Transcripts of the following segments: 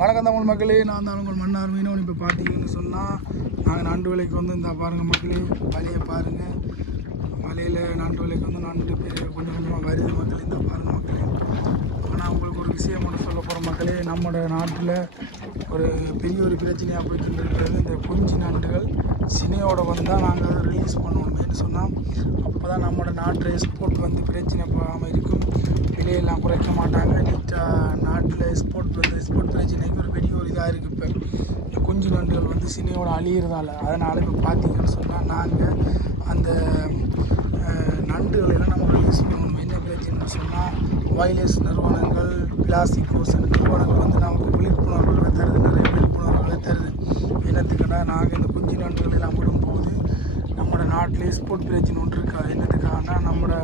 வணக்கம் தமிழ் மக்களே, நான் தான் உங்கள் மன்னார் மீனவன். இப்போ பார்த்தீங்கன்னு சொன்னால் நாங்கள் நண்டு விலைக்கு வந்து இந்த பாருங்கள் மக்களே, வலையை பாருங்கள். வலையில் நண்டு விலைக்கு வந்து நண்டு கொஞ்சம் கொஞ்சமாக வருது மக்களே. இந்த பாருங்கள் மக்களே. ஆனால் உங்களுக்கு ஒரு விஷயம் மட்டும் சொல்ல போகிற மக்களே, நம்மளோட நாட்டில் ஒரு பெரிய ஒரு பிரச்சனையாக போயிட்டு இருக்கிறது இந்த குஞ்சு நண்டுகள் சினையோட வந்தால் நாங்கள் அதை ரிலீஸ் பண்ணணுமேனு சொன்னால் அப்போ தான் நம்மளோட நாட்டில் எக்ஸ்போர்ட் வந்து பிரச்சனை போகாமல் இருக்கும். விலையெல்லாம் குறைக்க மாட்டாங்க. நீட்டாக நாட்டில் எக்ஸ்போர்ட் பிரச்சனைக்கு ஒரு பெரிய ஒரு இதாக இருக்குது. இப்போ இந்த குஞ்சு நண்டுகள் வந்து சினையோட அழியிறதால அதனால் இப்போ பார்த்தீங்கன்னு சொன்னால் நாங்கள் அந்த நண்டுகளெல்லாம் நம்ம ரிலீஸ் பண்ணணும். என்ன பிரச்சனைன்னு சொன்னால் வயர்லெஸ் நிறுவனங்கள், பிளாஸ்டிக் ஓசன் நிறுவனங்கள் வந்து நமக்கு விழிப்புணர்வுகளை தருது, நிறைய விழிப்புணர்வுகளை தருது. என்னத்துக்குன்னா நாங்கள் இந்த குஞ்சு நண்டுகள் எல்லாம் விடும்போது நம்மளோட நாட்டில் எக்ஸ்போர்ட் பிரச்சனை ஒன்று இருக்காது. என்னத்துக்காகனா நம்மளோட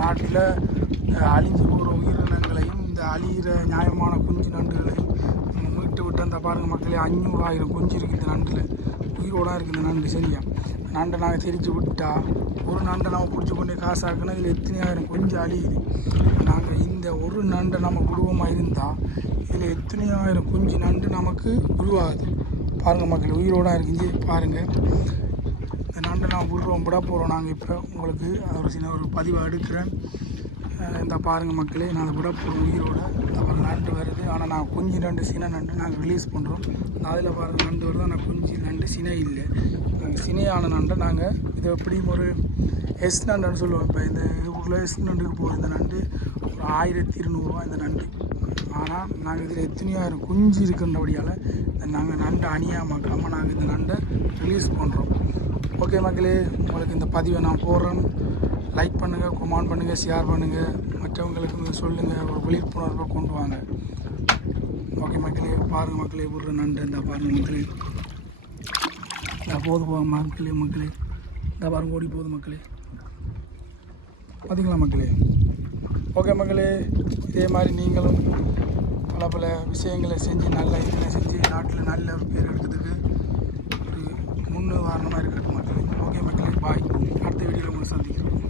நாட்டில் அழிஞ்சு போகிற உயிரினங்களையும் இந்த அழிகிற நியாயமான குஞ்சு நண்டுகளையும் நம்ம மீட்டு விட்டு அந்த பாருங்கள் மக்களே, 500,000 குஞ்சு இருக்குது இந்த நண்டில், உயிரோடு இருக்குது இந்த நண்டு. சரியா, நண்டை நாங்கள் தெரிஞ்சு விட்டா ஒரு நண்டை நம்ம பிடிச்சி கொண்டே காசாக்குனா இதில் எத்தனையாயிரம் குஞ்சு அழியுது. நாங்கள் இந்த ஒரு நண்டை நம்ம குடும்பமாக இருந்தால் இதில் எத்தனையாயிரம் குஞ்சு நண்டு நமக்கு உருவாகுது. பாருங்கள் மக்களே, உயிரோடு இருக்குது பாருங்கள். இந்த நண்டை நான் விட போகிறோம். நாங்கள் இப்போ உங்களுக்கு ஒரு சின்ன ஒரு பதிவாக எடுக்கிறேன். இந்த பாருங்கள் மக்களே, நாங்கள் விட போகிறோம் உயிரோடு. அப்புறம் நண்டு வருது. ஆனால் நாங்கள் குஞ்சு நண்டு சினை நண்டு நாங்கள் ரிலீஸ் பண்ணுறோம். அதில் பாருங்கள் நண்டு வருது. ஆனால் குஞ்சு நண்டு சினை இல்லை. நாங்கள் சினையான நண்டை நாங்கள் இதை எப்படியும் ஒரு எஸ் நண்டுன்னு சொல்லுவோம். இப்போ இந்த ஊரில் எஸ் நண்டுக்கு போகுது இந்த நண்டு ஒரு 1200 இந்த நண்டு. ஆனால் நாங்கள் இதில் எத்தனையாயிரம் குஞ்சு இருக்கின்றபடியால் நாங்கள் நண்டை அணியாமக்காமல் நாங்கள் இந்த நண்டை ரிலீஸ் பண்ணுறோம். ஓகே மக்களே, உங்களுக்கு இந்த பதிவை நான் போடுறேன். லைக் பண்ணுங்கள், கமெண்ட் பண்ணுங்கள், ஷேர் பண்ணுங்கள், மற்றவங்களுக்கு சொல்லுங்கள், ஒரு விழிப்புணர்வை கொண்டு வாங்க. ஓகே மக்களே, பாருங்கள் மக்களே, விடுற நண்டு இந்த பாருங்கள் மக்களே, இந்த போது மக்களே இந்த பாருங்கள் ஓடி போகுது மக்களே, பார்த்தீங்களா மக்களே. ஓகே மக்களே, இதே மாதிரி நீங்களும் பல விஷயங்களை செஞ்சு நல்ல இதெல்லாம் செஞ்சு நாட்டில் நல்ல ஒரு பேர் எடுக்கிறதுக்கு ஒரு முன்னுதாரணமாக இருக்கட்டும் மக்களே. ஓகே மக்களே, பாய். அடுத்த வீடியோவில் உங்களை சந்திக்கிறோம்.